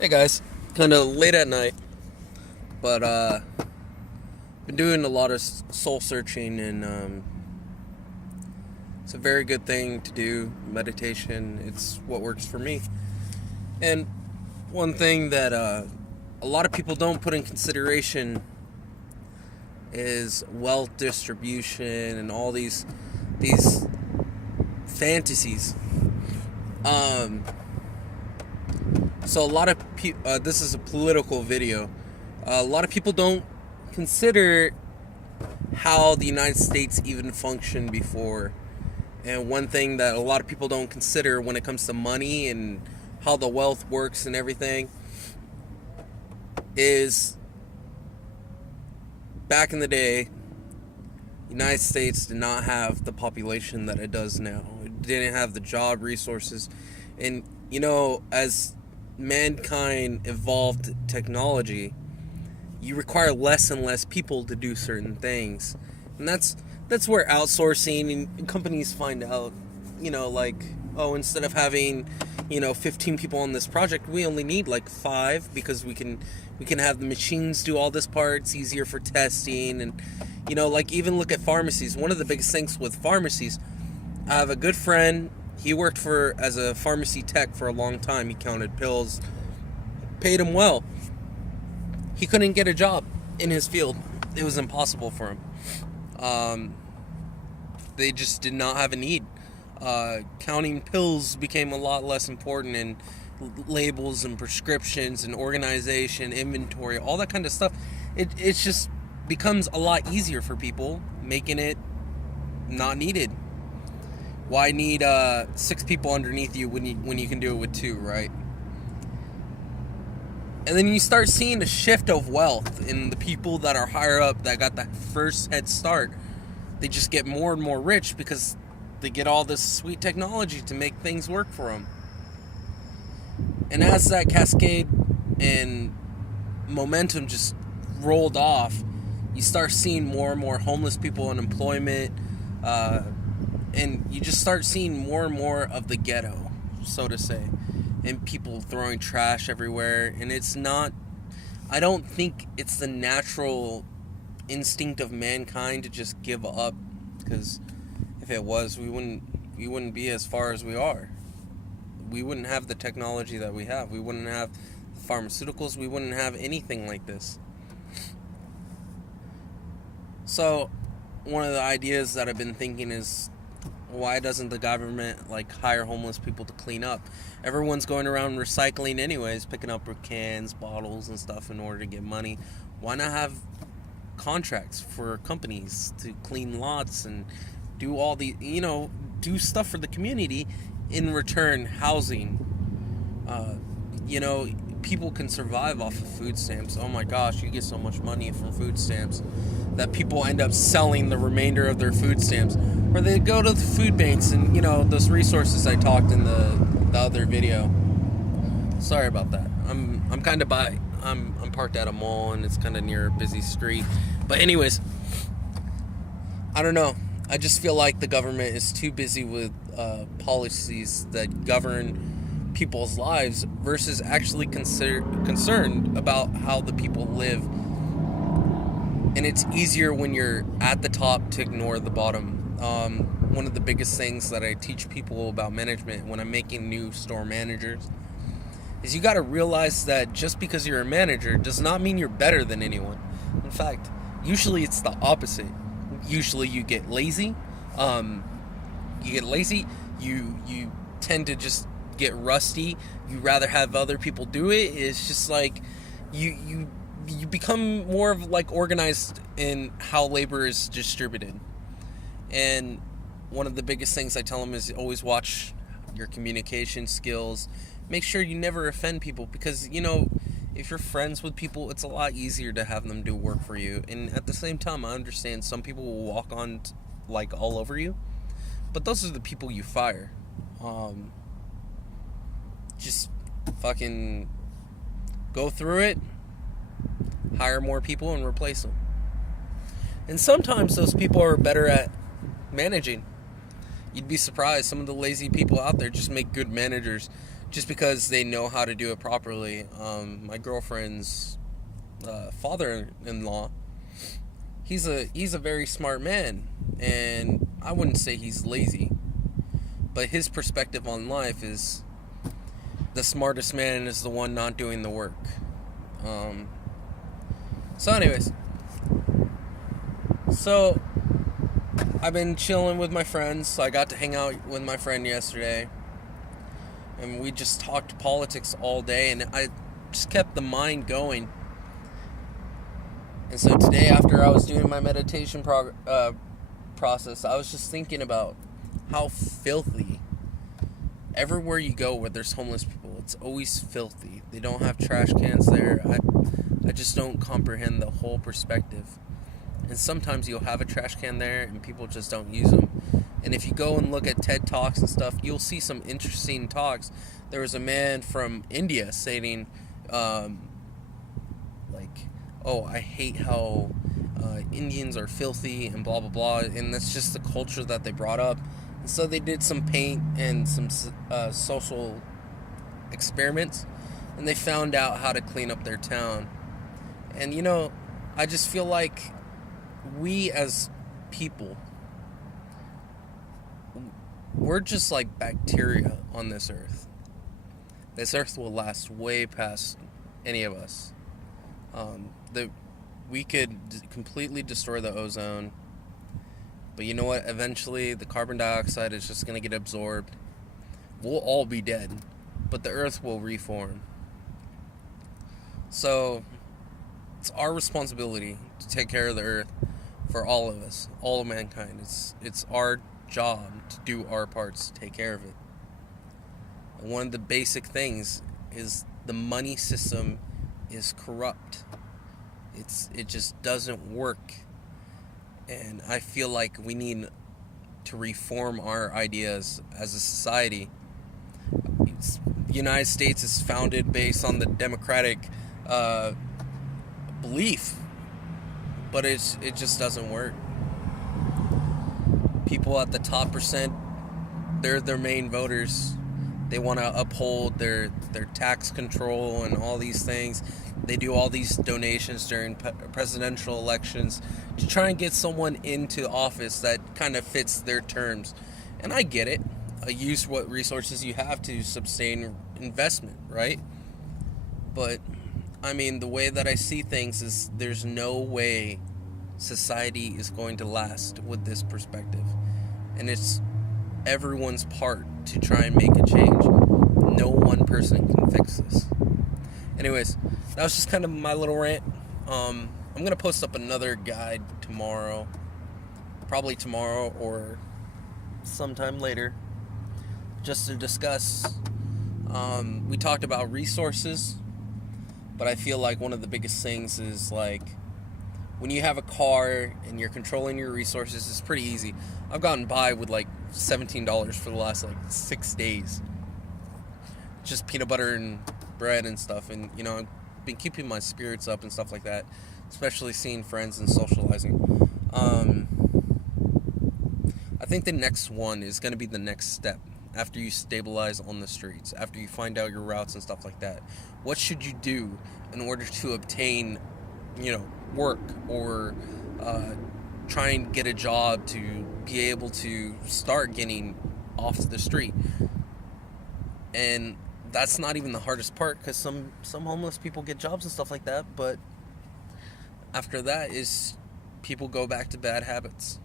Hey guys, kind of late at night, but been doing a lot of soul searching, and it's a very good thing to do. Meditation, it's what works for me. And one thing that a lot of people don't put in consideration is wealth distribution and all these fantasies. Um, so a lot of this is a political video. A lot of people don't consider how the United States even functioned before. And one thing that a lot of people don't consider when it comes to money and how the wealth works and everything is back in the day, the United States did not have the population that it does now. It didn't have the job resources. And, as mankind evolved technology, you require less and less people to do certain things. And that's where outsourcing and companies find out, instead of having, 15 people on this project, we only need like 5 because we can have the machines do all this part. It's easier for testing. And, even look at pharmacies. One of the biggest things with pharmacies, I have a good friend. He worked as a pharmacy tech for a long time. He counted pills, paid him well. He couldn't get a job in his field. It was impossible for him. They just did not have a need. Counting pills became a lot less important, and labels and prescriptions and organization, inventory, all that kind of stuff. It's just becomes a lot easier for people, making it not needed. Why need 6 people underneath you when you can do it with 2, right? And then you start seeing a shift of wealth in the people that are higher up, that got that first head start. They just get more and more rich because they get all this sweet technology to make things work for them. And as that cascade and momentum just rolled off, you start seeing more and more homeless people, unemployment, and you just start seeing more and more of the ghetto, so to say, and people throwing trash everywhere. And I don't think it's the natural instinct of mankind to just give up, because if it was, we wouldn't be as far as we are. We wouldn't have the technology that we have. We wouldn't have pharmaceuticals. We wouldn't have anything like this. So one of the ideas that I've been thinking is, why doesn't the government hire homeless people to clean up? Everyone's going around recycling anyways, picking up cans, bottles and stuff in order to get money. Why not have contracts for companies to clean lots and do all the, do stuff for the community? In return, housing. People can survive off of food stamps. Oh my gosh, you get so much money from food stamps that people end up selling the remainder of their food stamps, or they go to the food banks and those resources I talked in the other video. Sorry about that. I'm kind of I'm parked at a mall, and it's kind of near a busy street. But anyways, I don't know. I just feel like the government is too busy with policies that govern people's lives versus actually concerned about how the people live. And it's easier when you're at the top to ignore the bottom. One of the biggest things that I teach people about management when I'm making new store managers is you got to realize that just because you're a manager does not mean you're better than anyone. In fact, usually it's the opposite. Usually you get lazy. You tend to just get rusty. You rather have other people do it. It's just like you become more of organized in how labor is distributed. And one of the biggest things I tell them is always watch your communication skills. Make sure you never offend people, because if you're friends with people, it's a lot easier to have them do work for you. And at the same time, I understand some people will walk on all over you, but those are the people you fire. Just fucking go through it, hire more people, and replace them. And sometimes those people are better at managing. You'd be surprised. Some of the lazy people out there just make good managers. just because they know how to do it properly. My girlfriend's father-in-law, he's a very smart man, and I wouldn't say he's lazy, but his perspective on life is the smartest man is the one not doing the work. Um, so, anyways, so I've been chilling with my friends. So I got to hang out with my friend yesterday, and we just talked politics all day, and I just kept the mind going. And so today, after I was doing my meditation process, I was just thinking about how filthy. Everywhere you go where there's homeless people, it's always filthy. They don't have trash cans there. I just don't comprehend the whole perspective. And sometimes you'll have a trash can there and people just don't use them. And if you go and look at TED Talks and stuff, you'll see some interesting talks. There was a man from India saying, oh, I hate how Indians are filthy and blah, blah, blah. And that's just the culture that they brought up. And so they did some paint and some social experiments, and they found out how to clean up their town. And, I just feel like we as people, we're just like bacteria on this earth. This earth will last way past any of us. We could completely destroy the ozone, but you know what? Eventually, the carbon dioxide is just going to get absorbed. We'll all be dead, but the earth will reform. So, it's our responsibility to take care of the earth for all of us, all of mankind. It's our job to do our parts, to take care of it. And one of the basic things is the money system is corrupt. It just doesn't work. And I feel like we need to reform our ideas as a society. The United States is founded based on the democratic belief, but it just doesn't work. People at the top percent, they're their main voters. They want to uphold their tax control and all these things. They do all these donations during presidential elections to try and get someone into office that kind of fits their terms. And I get it. Use what resources you have to sustain investment, right? But, I mean, the way that I see things is there's no way society is going to last with this perspective. And it's everyone's part to try and make a change. No one person can fix this. Anyways, that was just kind of my little rant. I'm going to post up another guide tomorrow. Probably tomorrow or sometime later. Just to discuss. We talked about resources. But I feel like one of the biggest things is like when you have a car and you're controlling your resources, it's pretty easy. I've gotten by with like $17 for the last like 6 days. Just peanut butter and bread and stuff. And, I've been keeping my spirits up and stuff like that. Especially seeing friends and socializing. I think the next one is going to be the next step. After you stabilize on the streets. After you find out your routes and stuff like that. What should you do in order to obtain, work or try and get a job to be able to start getting off the street? And that's not even the hardest part, because some homeless people get jobs and stuff like that, but after that is people go back to bad habits.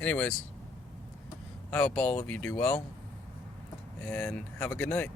Anyways, I hope all of you do well, and have a good night.